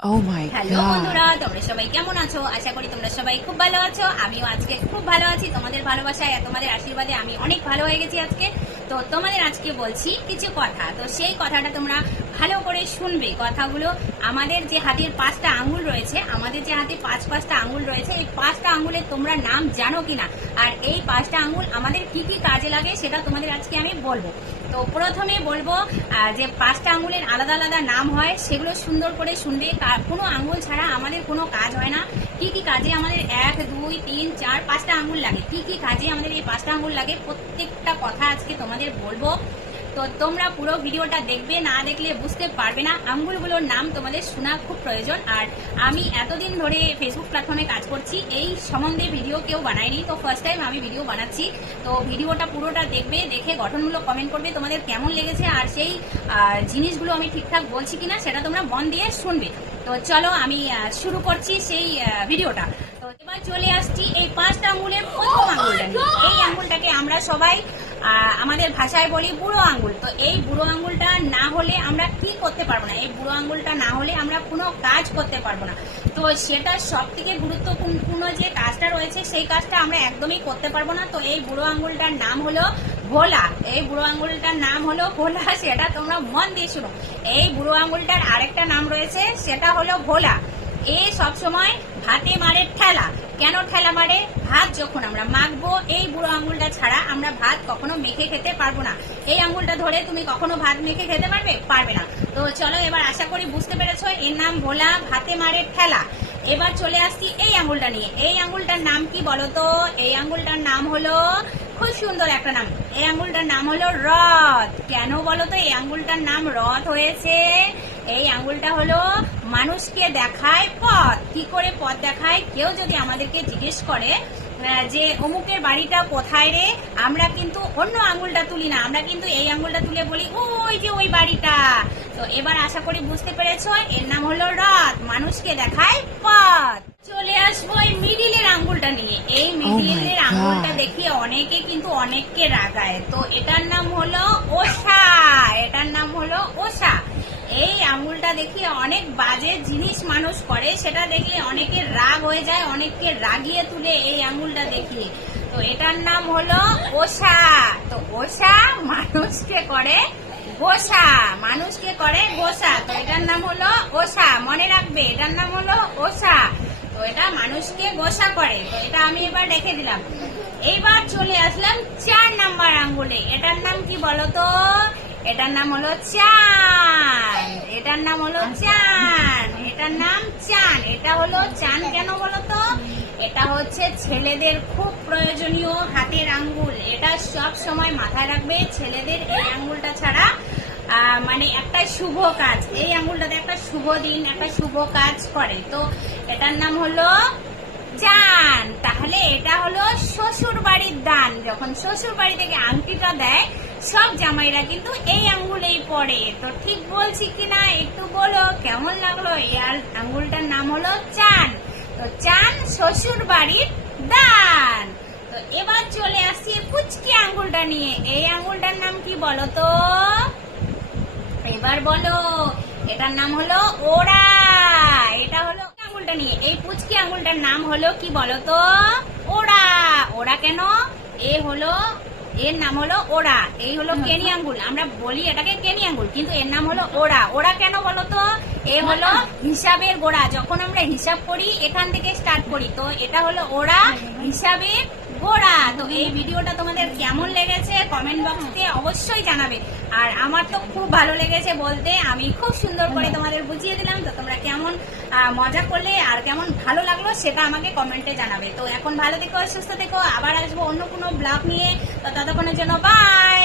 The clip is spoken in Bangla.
Oh হ্যালো বন্ধুরা তোমরা সবাই কেমন আছো? আশা করি তোমরা সবাই খুব ভালো আছো। আমিও আজকে খুব ভালো আছি। তোমাদের ভালোবাসায় তোমাদের আশীর্বাদে আমি অনেক ভালো হয়ে গেছি আজকে। তো তোমাদের আজকে বলছি কিছু কথা। তো সেই কথাটা তোমরা ভালো করে শুনবে। কথাগুলো আমাদের যে হাতের পাঁচটা আঙুল রয়েছে, আমাদের যে হাতে পাঁচ পাঁচটা আঙুল রয়েছে, এই পাঁচটা আঙুলের তোমরা নাম জানো কিনা? আর এই পাঁচটা আঙুল আমাদের কি কি কাজে লাগে সেটা তোমাদের আজকে আমি বলব। তো প্রথমে বলব যে পাঁচটা আঙুলের আলাদা আলাদা নাম হয়, সেগুলো সুন্দর করে শুনবে। কোনো আঙুল ছাড়া আমাদের কোনো কাজ হয় না। কি কি কাজে আমাদের এক, দুই, তিন, চার, পাঁচটা আঙুল লাগে? কি কি কাজে আমাদের এই পাঁচটা আঙুল লাগে? প্রত্যেকটা কথা আজকে তোমাদের বলব। তো তোমরা পুরো ভিডিওটা দেখবে, না দেখলে বুঝতে পারবে না। আঙ্গুলগুলোর নাম তোমাদের শোনা খুব প্রয়োজন। আর আমি এতদিন ধরে ফেসবুক প্ল্যাটফর্মে কাজ করছি, এই সম্বন্ধে ভিডিও কেউ বানায়নি। তো ফার্স্ট টাইম আমি ভিডিও বানাচ্ছি। তো ভিডিওটা পুরোটা দেখবে, দেখে গঠনমূলক কমেন্ট করবে, তোমাদের কেমন লেগেছে আর সেই জিনিসগুলো আমি ঠিকঠাক বলছি কিনা সেটা তোমরা মন দিয়ে শুনবে। তো চলো আমি শুরু করছি সেই ভিডিওটা। তো এবার চলে আসছি এই পাঁচটা আঙুলের প্রথম আঙ্গুলটা নিয়ে। এই আঙুলটাকে আমরা সবাই আমাদের ভাষায় বলি বুড়ো আঙ্গুল তো এই বুড়ো আঙ্গুলটা না হলে আমরা কি করতে পারব না? এই বুড়ো আঙ্গুলটা না হলে আমরা কোনো কাজ করতে পারব না। তো সেটা সব থেকে গুরুত্বপূর্ণ যে কাজটা রয়েছে, সেই কাজটা আমরা একদমই করতে পারব না। তো এই বুড়ো আঙ্গুলটার নাম হলো ভোলা। এই বুড়ো আঙ্গুলটার নাম হলো ভোলা, সেটা তোমরা মন দিয়ে শুনো। এই বুড়ো আঙ্গুলটার আরেকটা নাম রয়েছে, সেটা হলো ভোলা। এ সব সময় ভাতে মারে ঠেলা। কেন ঠেলা মারে? ভাত যখন আমরা মাখবো, এই বুড়ো আঙ্গুলটা ছাড়া আমরা ভাত কখনো মেখে খেতে পারব না। এই আঙ্গুলটা ধরে তুমি কখনো ভাত মেখে খেতে পারবে? পারবে না। তো চলো এবার আশা করি বুঝতে পেরেছ, এর নাম ভোলা ভাতে মারে ঠেলা। এবার চলে আসছি এই আঙ্গুলটা নিয়ে। এই আঙ্গুলটার নাম কি বলো তো এই আঙ্গুলটার নাম হলো, খুব সুন্দর একটা নাম। এই আঙ্গুলটার নাম হলো রথ। কেন বলো তো এই আঙ্গুলটার নাম রথ হয়েছে এই আঙ্গুলটা হলো মানুষকে দেখায় পথ। কি করে পথ দেখায়? কেউ যদি আমাদেরকে জিজ্ঞেস করে যে অমুকের বাড়িটা কোথায় রে? আমরা কিন্তু অন্য আঙ্গুলটা তুলি না। আমরা কিন্তু এই আঙ্গুলটা তুলে বলি ওই যে ওই বাড়িটা। তো এবার আশা করি বুঝতে পেরেছ এর নাম হলো রথ। মানুষকে দেখায় পথ। চলে আসব এই মিডিলের আঙ্গুলটা নিয়ে। এই মিডিলের God. আঙ্গুলটা দেখিয়ে অনেকে কিন্তু অনেককে রাগায়। তো এটার নাম হলো ওষা। এটার নাম হলো ওষা। এই আঙ্গুলটা দেখি অনেক বাজে জিনিস মানুষ করে, সেটা দেখলে অনেকের রাগ হয়ে যায়, অনেককে রাগিয়ে তুলে এই আঙ্গুলটা দেখিয়ে। তো এটার নাম হলো ওষা। তো ওষা মানুষকে করে গোসা, মানুষকে করে গোসা। তো এটার নাম হলো ওষা, মনে রাখবে, এটার নাম হলো ওষা। তো এটা মানুষকে গোসা করে। তো এটা আমি এবার রেখে দিলাম। এইবার চলে আসলাম চার নাম্বার আঙ্গুলে এটার নাম কি বলতো? এটার নাম হলো চান। এটার নাম হলো চান। এটার নাম চান। এটা হলো চান কেন বলতো? এটা হচ্ছে ছেলেদের খুব প্রয়োজনীয় হাতের আঙ্গুল। এটা সব সময় মাথায় রাখবে ছেলেদের এই আঙ্গুলটা ছাড়া। মানে একটা শুভ কাজ। এই আঙ্গুলটাতে একটা শুভ দিন একটা শুভ কাজ করে। তো এটার নাম হলো চান। তাহলে এটা হলো শ্বশুর বাড়ির দান। যখন শ্বশুর বাড়ি থেকে আংটিটা দেয় সব জামাইরা কিন্তু এই আঙ্গুলেই পড়ে। তো ঠিক বলছি কিনা একটু বলো, কেমন লাগল এই আঙ্গুলটার নাম হলো চান তো চান শ্বশুর বাড়ির দান। তো এবার চলে আসছি পুচকি আঙ্গুলটা নিয়ে। এই আঙ্গুলটার নাম কি বলো তো? এবার বলো, এটার নাম হলো ওরা এটা হলো আঙ্গুলটা নিয়ে। এই পুচকি আঙ্গুলটার নাম হলো কি বলো তো? ওরা ওরা কেন? এ হলো এর নাম হলো ওরা এই হলো কেনি আঙ্গুল আমরা বলি এটাকে কেনি আঙ্গুল কিন্তু এর নাম হলো ওরা ওরা কেন বলো তো? এ হলো হিসাবের গোড়া। যখন আমরা হিসাব করি এখান থেকে স্টার্ট করি। তো এটা হলো ওরা হিসাবের গোড়া তো এই ভিডিওটা তোমাদের কেমন লেগেছে কমেন্ট বক্সে অবশ্যই জানাবে। আর আমার তো খুব ভালো লেগেছে বলতে, আমি খুব সুন্দর করে তোমাদের বুঝিয়ে দিলাম তো তোমরা কেমন মজা করলে আর কেমন ভালো লাগল সেটা আমাকে কমেন্টে জানাবে। তো এখন ভালো থেকো, সুস্থ থেকো, আবার আসব অন্য কোনো ব্লগ নিয়ে। তো ততক্ষণের জন্য বাই